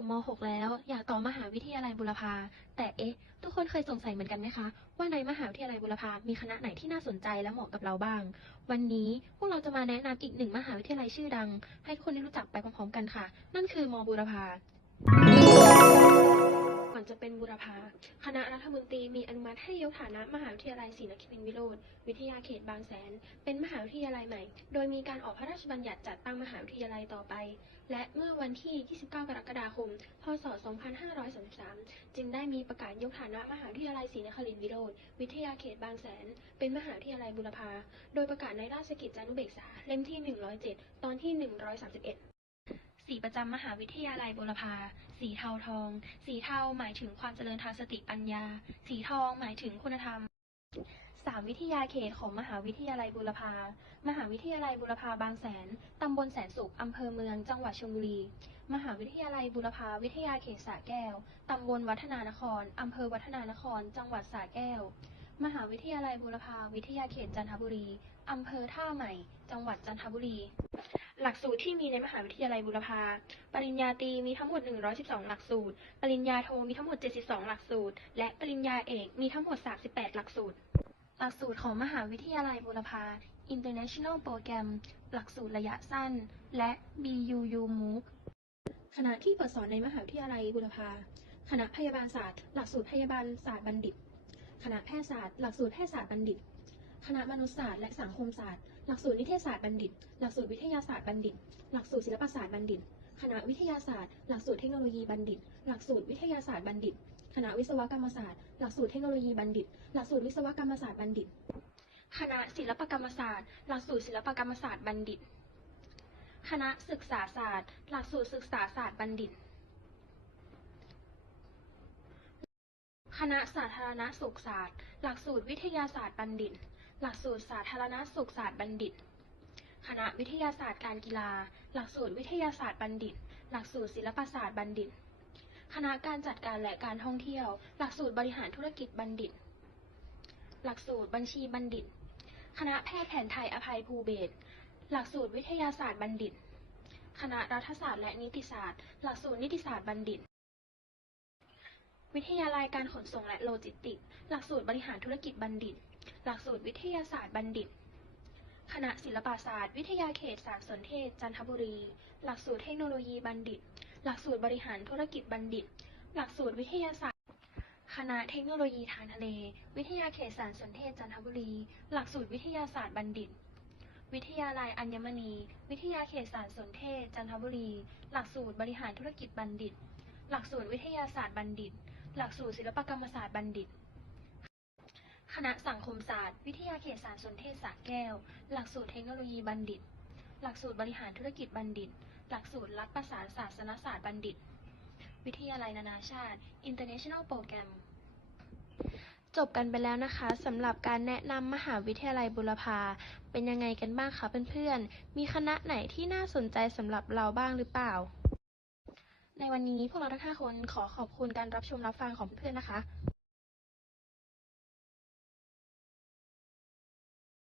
บม .6 แล้ว อยากต่อมหาวิทยาลัยบุรพา แต่เอ๊ะ ทุกคนเคยสงสัยเหมือนกันไหมคะ ว่าในมหาวิทยาลัยบุรพา มีคณะไหนที่น่าสนใจและเหมาะกับเราบ้าง วันนี้พวกเราจะมาแนะนำอีกหนึ่งมหาวิทยาลัยชื่อดัง ให้ทุกคนได้รู้จักไปพร้อมๆกันค่ะ นั่นคือมบุรพา อนจะเป็นบุรพาคณะรัฐมนตรีมีอนุมัติให้ยกฐานะมหาวิทยาลัยศรีนครินทรวิโรธวิทยาเขตบางแสน เป็นมหาวิทยาลัยใหม่ โดยมีการออกพระราชบัญญัติจัดตั้งมหาวิทยาลัยต่อไป และเมื่อวันที่ 29 กรกฎาคม พศ 2533 จึงได้มีประกาศยกฐานะมหาวิทยาลัยศรีนครินทรวิโรธวิทยาเขตบางแสน เป็นมหาวิทยาลัยบุรพาโดยประกาศในราชกิจจานุเบกษาเล่มที่ 107 ตอนที่ 131 สีประจำมหาวิทยาลัยบุรพา สีเทาทอง สีเทาหมายถึงความเจริญทางสติปัญญา สีทองหมายถึงคุณธรรมสามวิทยาเขตของมหาวิทยาลัยบุรพา มหาวิทยาลัยบุรพาบางแสน ตำบลแสนสุข อำเภอเมือง จังหวัดชลบุรี มหาวิทยาลัยบุรพาวิทยาเขตสระแก้ว ตำบลวัฒนานคร อำเภอวัฒนานคร จังหวัดสระแก้ว มหาวิทยาลัยบุรพาวิทยาเขตจันทบุรี อำเภอท่าใหม่ จังหวัดจันทบุรี หลักสูตรที่มีในมหาวิทยาลัยบุรพา ปริญญาตรีมีทั้งหมด 112 หลักสูตร ปริญญาโทมีทั้งหมด 72 หลักสูตร และปริญญาเอกมีทั้งหมด 38 หลักสูตร หลักสูตรของมหาวิทยาลัยบุรพา International Program หลักสูตรระยะสั้น และ BUU MOOC คณะที่เปิดสอนในมหาวิทยาลัยบุรพา คณะพยาบาลศาสตร์ หลักสูตรพยาบาลศาสตร์บัณฑิต คณะแพทยศาสตร์ หลักสูตรแพทยศาสตร์บัณฑิต คณะมนุษยศาสตร์และสังคมศาสตร์ หลักสูตรนิเทศศาสตร์บัณฑิต หลักสูตรวิทยาศาสตร์บัณฑิต หลักสูตรศิลปศาสตร์บัณฑิต คณะวิทยาศาสตร์ หลักสูตรเทคโนโลยีบัณฑิต หลักสูตรวิทยาศาสตร์บัณฑิต คณะวิศวกรรมศาสตร์ หลักสูตรเทคโนโลยีบัณฑิต หลักสูตรวิศวกรรมศาสตร์บัณฑิต คณะศิลปกรรมศาสตร์ หลักสูตรศิลปกรรมศาสตร์บัณฑิต คณะศึกษาศาสตร์ หลักสูตรศึกษาศาสตร์บัณฑิต คณะสาธารณสุขศาสตร์ หลักสูตรวิทยาศาสตร์บัณฑิต หลักสูตรสาธารณสุขศาสตร์บัณฑิต คณะวิทยาศาสตร์การกีฬา หลักสูตรวิทยาศาสตร์บัณฑิต หลักสูตรศิลปศาสตร์บัณฑิต คณะการจัดการและการท่องเที่ยว หลักสูตรบริหารธุรกิจบัณฑิต หลักสูตรบัญชีบัณฑิต คณะแพทย์แผนไทยอภัยภูเบศหลักสูตรวิทยาศาสตร์บัณฑิต คณะรัฐศาสตร์และนิติศาสตร์ หลักสูตรนิติศาสตร์บัณฑิต วิทยาลัยการขนส่งและโลจิสติกส์หลักสูตรบริหารธุรกิจบัณฑิต หลักสูตรวิทยาศาสตร์บัณฑิต คณะศิลปศาสตร์ วิทยาเขตสารสนเทศ จันทบุรี หลักสูตรเทคโนโลยีบัณฑิต หลักสูตรบริหารธุรกิจบัณฑิต หลักสูตรวิทยาศาสตร์ คณะเทคโนโลยีทางทะเล วิทยาเขตสารสนเทศ จันทบุรี หลักสูตรวิทยาศาสตร์บัณฑิต วิทยาลัยอัญมณี วิทยาเขตสารสนเทศ จันทบุรี หลักสูตรบริหารธุรกิจบัณฑิต หลักสูตรวิทยาศาสตร์บัณฑิต หลักสูตรศิลปกรรมศาสตร์บัณฑิต คณะสังคมศาสตร์ วิทยาเขตสารสนเทศสระแก้ว หลักสูตรเทคโนโลยีบัณฑิต หลักสูตรบริหารธุรกิจบัณฑิต หลักสูตรรัฐประสานศาสนศาสตร์บัณฑิต วิทยาลัยนานาชาติ International Program จบกันไปแล้วนะคะสำหรับการแนะนำมหาวิทยาลัยบุรพาเป็นยังไงกันบ้างคะเพื่อนๆ มีคณะไหนที่น่าสนใจสำหรับเราบ้างหรือเปล่า ในวันนี้พวกเราทั้งห้าคนขอขอบคุณการรับชมรับฟังของเพื่อนๆนะคะ